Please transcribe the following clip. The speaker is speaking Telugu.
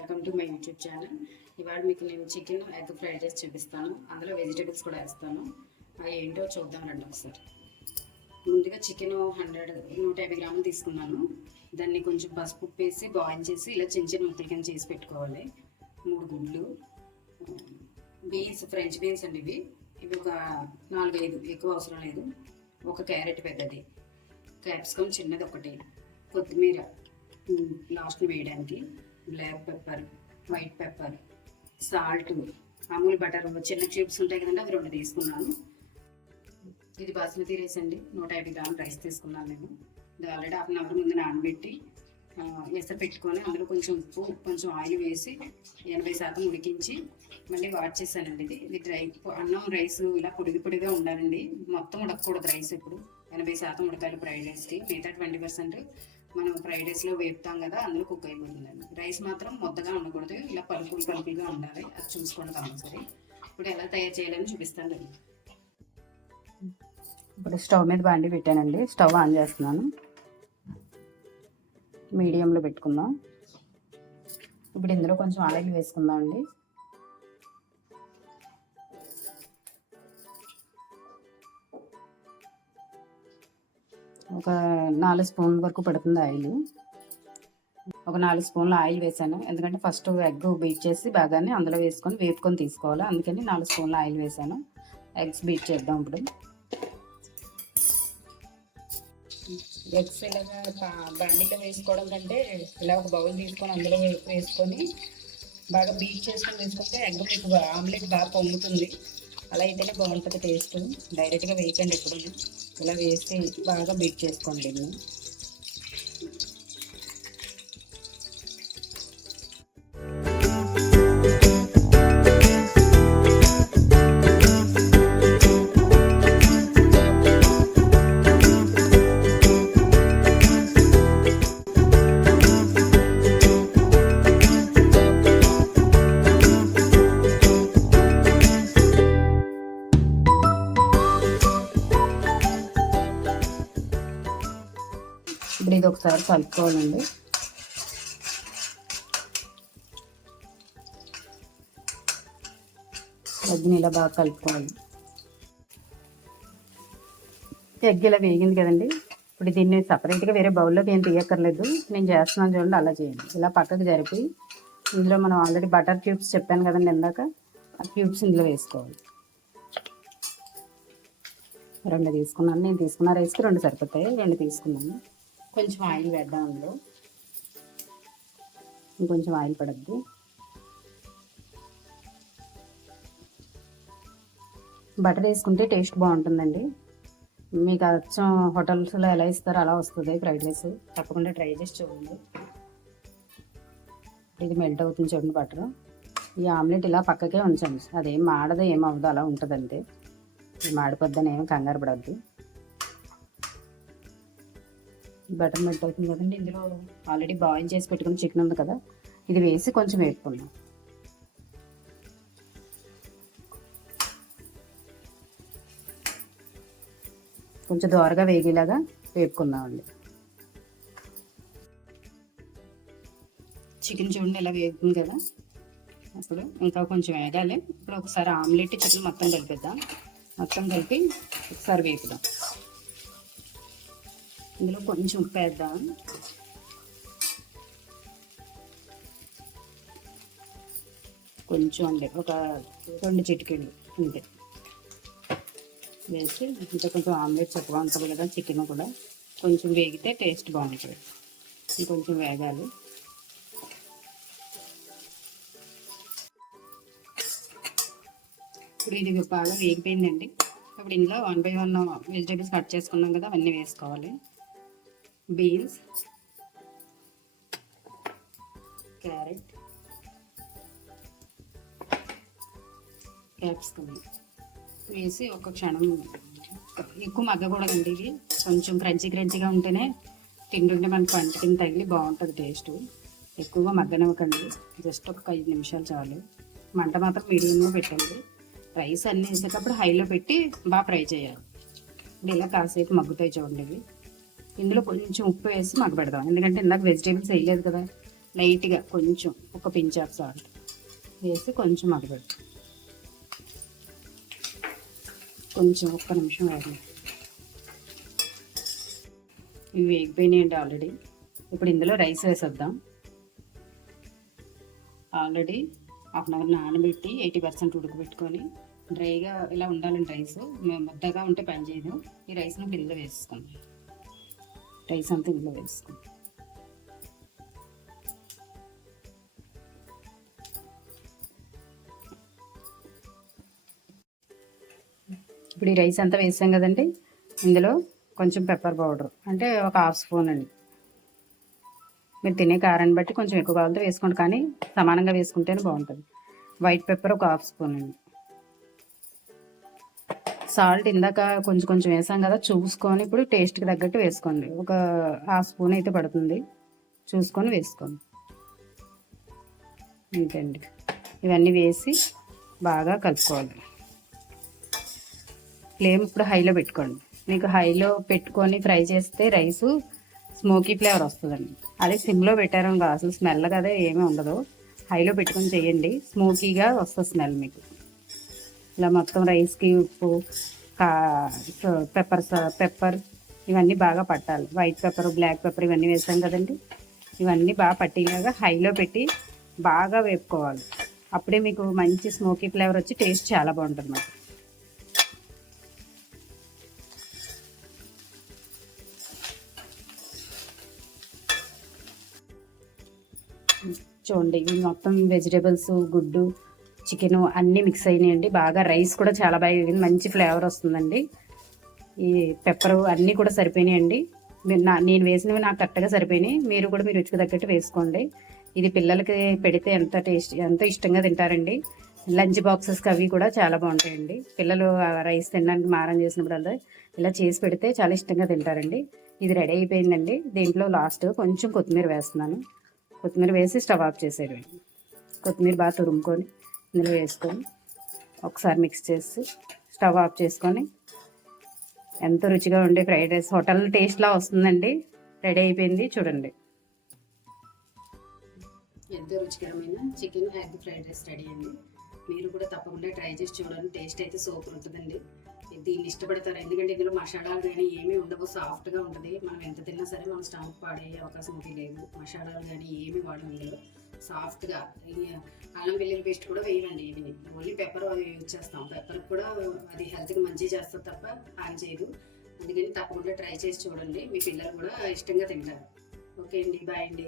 Welcome to my YouTube channel. ఇవాళ మీకు నేను చికెన్ ఎగ్ ఫ్రై చేసి చూపిస్తాను. అందులో వెజిటేబుల్స్ కూడా వేస్తాను. అవి ఏంటో చూద్దాం రండి ఒకసారి. ముందుగా చికెన్ 150 గ్రాములు తీసుకున్నాను. దాన్ని కొంచెం పసుపు వేసి బాయిల్ చేసి ఇలా చిన్న చిన్న ముక్కలు కింద చేసి పెట్టుకోవాలి. 3 గుడ్లు, బీన్స్, ఫ్రెంచ్ బీన్స్ అండి ఇవి ఒక 4-5, ఎక్కువ అవసరం లేదు. ఒక క్యారెట్ పెద్దది, క్యాప్సికమ్ చిన్నది ఒకటి, కొత్తిమీర లాస్ట్ వేయడానికి, black pepper, white pepper, salt, Amul butter చిన్న క్యూబ్స్ ఉంటాయి కదండి, అవి 2 తీసుకున్నాను. ఇది బాస్మతి రైస్ అండి, 150 గ్రాముల రైస్ తీసుకున్నాను నేను. ఇది ఆల్రెడీ హాఫ్ అన్ అవర్ ముందు నానబెట్టి ఎసరు పెట్టుకొని అందులో కొంచెం ఉప్పు, కొంచెం ఆయిల్ వేసి 80% ఉడికించి మళ్ళీ వాష్ చేశానండి. ఇది డ్రై అన్నం రైస్ ఇలా పొడిగా ఉండాలండి, మొత్తం ఉడకకూడదు రైస్. ఇప్పుడు 80% ఉడకాలి ఫ్రైడ్ రైస్కి. మిగతా 20% మనం ఫ్రైడ్ రైస్లో వేపుతాం కదా, అందులో కుక్ అయిపోతుందండి. రైస్ మాత్రం మొత్తగా ఉండకూడదు, ఇలా పలుకులుగా ఉండాలి. అది చూసుకోండి కంపల్సరీ. ఇప్పుడు ఎలా తయారు చేయాలని చూపిస్తాను. ఇప్పుడు స్టవ్ మీద బాండి పెట్టానండి. స్టవ్ ఆన్ చేస్తున్నాను, మీడియంలో పెట్టుకుందాం. ఇప్పుడు ఇందులో కొంచెం ఆయిల్ వేసుకుందాం అండి. ఒక 4 స్పూన్ల వరకు పడుతుంది ఆయిల్. ఒక 4 స్పూన్ల ఆయిల్ వేసాను, ఎందుకంటే ఫస్ట్ ఎగ్ బీట్ చేసి బాగానే అందులో వేసుకొని వేపుకొని తీసుకోవాలి. అందుకని 4 స్పూన్ల ఆయిల్ వేసాను. ఎగ్స్ బీట్ చేద్దాం ఇప్పుడు. ఎగ్స్ ఇలాగా బాండీలో వేసుకోవడం కంటే ఇలా ఒక బౌల్ తీసుకొని అందులో వేసుకొని బాగా బీట్ చేసుకొని వేసుకుంటే ఎగ్ మీకు ఆమ్లెట్ బాగా పొంగుతుంది. అలా అయితేనే బాగుంటుంది టేస్ట్. డైరెక్ట్గా వేయకండి, ఎప్పుడు ఇలా వేసి బాగా బీట్ చేసుకోండి. ఇప్పుడు ఇది ఒకసారి కలుపుకోవాలండి. ఎగ్ని ఇలా బాగా కలుపుకోవాలి. ఎగ్ ఇలా వేగింది కదండి, ఇప్పుడు దీన్ని సపరేట్గా వేరే బౌల్లోకి ఏం తీయక్కర్లేదు. నేను చేస్తున్నాను చూడండి, అలా చేయండి. ఇలా పక్కకు జరిపి ఇందులో మనం ఆల్రెడీ బటర్ క్యూబ్స్ చెప్పాను కదండి ఇందాక, ఆ క్యూబ్స్ ఇందులో వేసుకోవాలి. 2 తీసుకున్నాను. నేను తీసుకున్న రైస్కి 2 సరిపోతాయి, 2 తీసుకున్నాను. కొంచెం ఆయిల్ వేద్దాం అందులో, ఇంకొంచెం ఆయిల్ పడద్దు. బటర్ వేసుకుంటే టేస్ట్ బాగుంటుందండి. మీకు అచ్చం హోటల్స్లో ఎలా ఇస్తారో అలా వస్తుంది ఫ్రైడ్ రైస్. తప్పకుండా ట్రై చేసి చూడండి. ఇది మెల్ట్ అవుతుంది చూడండి బటర్. ఈ ఆమ్లెట్ ఇలా పక్కకే ఉంచండి, అదేం మాడదో ఏమవ్వదు, అలా ఉంటుందంటే. మాడిపోద్దని ఏం కంగారు పడద్దు. బటర్ మెల్ట్ అవుతుంది కదండి, ఇందులో ఆల్రెడీ బాయిల్ చేసి పెట్టుకున్న చికెన్ ఉంది కదా, ఇది వేసి కొంచెం వేపుకుందాం. కొంచెం దోరగా వేగేలాగా వేపుకుందామండి. చికెన్ చూడండి ఇలా వేగుతుంది కదా, అప్పుడు ఇంకా కొంచెం వేగాలి. ఇప్పుడు ఒకసారి ఆమ్లెట్ చికెన్ మొత్తం కలిపిద్దాం. మొత్తం కలిపి ఒకసారి వేపుదాం. ఇందులో కొంచెం ఉప్పు వేద్దాం. కొంచెం అండి, ఒక 2 చిటికెళ్ళు అంతే వేసి, ఇంకా కొంచెం ఆమ్లెట్ చక్కగా ఉంటుంది కదా, చికెన్ కూడా కొంచెం వేగితే టేస్ట్ బాగుంటుంది. ఇంకొంచెం వేగాలి. ఇప్పుడు ఇది బాగా వేగిపోయిందండి. ఇప్పుడు ఇందులో 1 by 1 వెజిటేబుల్స్ కట్ చేసుకున్నాం కదా, అవన్నీ వేసుకోవాలి. బీన్స్, క్యారెట్, క్యాప్సికమ్ వేసి ఒక క్షణం, ఎక్కువ మగ్గకూడదండి. ఇది కొంచెం క్రంచీగా ఉంటేనే తింటుంటే మనకు పంట కింద తగిలి బాగుంటుంది టేస్ట్. ఎక్కువగా మగ్గనివ్వకండి, జస్ట్ ఒక 5 నిమిషాలు చాలు. మంట మాత్రం మీడియంలో పెట్టండి. రైస్ అన్నీ వేసేటప్పుడు హైలో పెట్టి బాగా ఫ్రై చేయాలి. ఇలా కాసేపు మగ్గుతాయి చూడండి. ఇందులో కొంచెం ఉప్పు వేసి మగ్గబెడదాం, ఎందుకంటే ఇందాక వెజిటేబుల్స్ వేయలేదు కదా, లైట్గా కొంచెం ఒక పించ్ ఆఫ్ సాల్ట్ వేసి కొంచెం మగ్గబెట్టు. కొంచెం ఒక్క నిమిషం వేగండి. ఇవి వేగిపోయినాయండి ఆల్రెడీ. ఇప్పుడు ఇందులో రైస్ వేసేద్దాం. ఆల్రెడీ హాఫ్ అన్ అవర్ నానబెట్టి 80% ఉడకబెట్టుకొని డ్రైగా ఇలా ఉండాలండి రైస్. ముద్దగా ఉంటే పని చేయదు. ఈ రైస్ని ఇప్పుడు ఇందులో వేసుకోండి. రైస్ అంతా ఇందులో వేసుకోండి. ఇప్పుడు ఈ రైస్ అంతా వేసాం కదండి. ఇందులో కొంచెం పెప్పర్ పౌడర్ అంటే ఒక హాఫ్ స్పూన్ అండి. మీరు తినే కారాన్ని బట్టి కొంచెం ఎక్కువ కావాలంటే వేసుకోండి, కానీ సమానంగా వేసుకుంటేనే బాగుంటుంది. వైట్ పెప్పర్ ఒక హాఫ్ స్పూన్ అండి. సాల్ట్ ఇందాక కొంచెం కొంచెం వేసాం కదా, చూసుకొని ఇప్పుడు టేస్ట్కి తగ్గట్టు వేసుకోండి. ఒక హాఫ్ స్పూన్ అయితే పడుతుంది, చూసుకొని వేసుకోండి. అంతేండి. ఇవన్నీ వేసి బాగా కలుపుకోవాలి. ఫ్లేమ్ ఇప్పుడు హైలో పెట్టుకోండి. మీకు హైలో పెట్టుకొని ఫ్రై చేస్తే రైసు స్మోకీ ఫ్లేవర్ వస్తుందండి. అదే సిమ్లో పెట్టారనుకో అసలు స్మెల్ కదా ఏమీ ఉండదు. హైలో పెట్టుకొని చేయండి, స్మోకీగా వస్తుంది స్మెల్ మీకు. ఇలా మొత్తం రైస్కి ఉప్పు, పెప్పర్ ఇవన్నీ బాగా పట్టాలి. వైట్ పెప్పర్, బ్లాక్ పెప్పర్ ఇవన్నీ వేసాం కదండి. ఇవన్నీ బాగా పట్టేలాగా హైలో పెట్టి బాగా వేపుకోవాలి. అప్పుడే మీకు మంచి స్మోకీ ఫ్లేవర్ వచ్చి టేస్ట్ చాలా బాగుంటుంది మాకు. చూడండి, ఇవి మొత్తం వెజిటేబుల్స్, గుడ్డు, చికెన్ అన్నీ మిక్స్ అయినాయండి. బాగా రైస్ కూడా చాలా బాగా వేగింది, మంచి ఫ్లేవర్ వస్తుందండి. ఈ పెప్పరు అన్నీ కూడా సరిపోయినాయండి. నేను వేసినవి నాకు కరెక్ట్గా సరిపోయినాయి. మీరు కూడా మీ రుచికి తగ్గట్టు వేసుకోండి. ఇది పిల్లలకి పెడితే ఎంతో ఇష్టంగా తింటారండి. లంచ్ బాక్సెస్కి అవి కూడా చాలా బాగుంటాయండి. పిల్లలు రైస్ తినడానికి మారం చేసినప్పుడు ఇలా చేసి పెడితే చాలా ఇష్టంగా తింటారండి. ఇది రెడీ అయిపోయిందండి. దీంట్లో లాస్ట్ కొంచెం కొత్తిమీర వేస్తున్నాను. కొత్తిమీర వేసి స్టవ్ ఆఫ్ చేసేయండి. కొత్తిమీర బాగా తురుముకొని ఇందులో వేసుకొని ఒకసారి మిక్స్ చేసి స్టవ్ ఆఫ్ చేసుకొని ఎంతో రుచిగా ఉండే ఫ్రైడ్ రైస్ హోటల్ టేస్ట్లా వస్తుందండి. రెడీ అయిపోయింది చూడండి. ఎంతో రుచికరమైన chicken egg fried rice ready అండి. మీరు కూడా తప్పకుండా ట్రై చేసి చూడండి. టేస్ట్ అయితే సూపర్ ఉంటుందండి. దీన్ని ఇష్టపడతారు, ఎందుకంటే ఇందులో మసాలాలు కానీ ఏమీ ఉండవు. సాఫ్ట్గా ఉంటుంది. మనం ఎంత తిన్నా సరే మన స్టమక్ పాడయ్యే అవకాశం అయితే లేదు. మసాలాలు కానీ ఏమీ వాడము ఇందులో. సాఫ్ట్గా అల్లం వెల్లుల్లి పేస్ట్ కూడా వేయమండి. ఇవి ఓన్లీ పెప్పర్ యూజ్ చేస్తాం. పెప్పర్ కూడా అది హెల్త్కి మంచి చేస్తుంది తప్ప హాని చేయదు. అందుకని తప్పకుండా ట్రై చేసి చూడండి. మీ పిల్లలు కూడా ఇష్టంగా తింటారు. ఓకే అండి, బాయ్ అండి.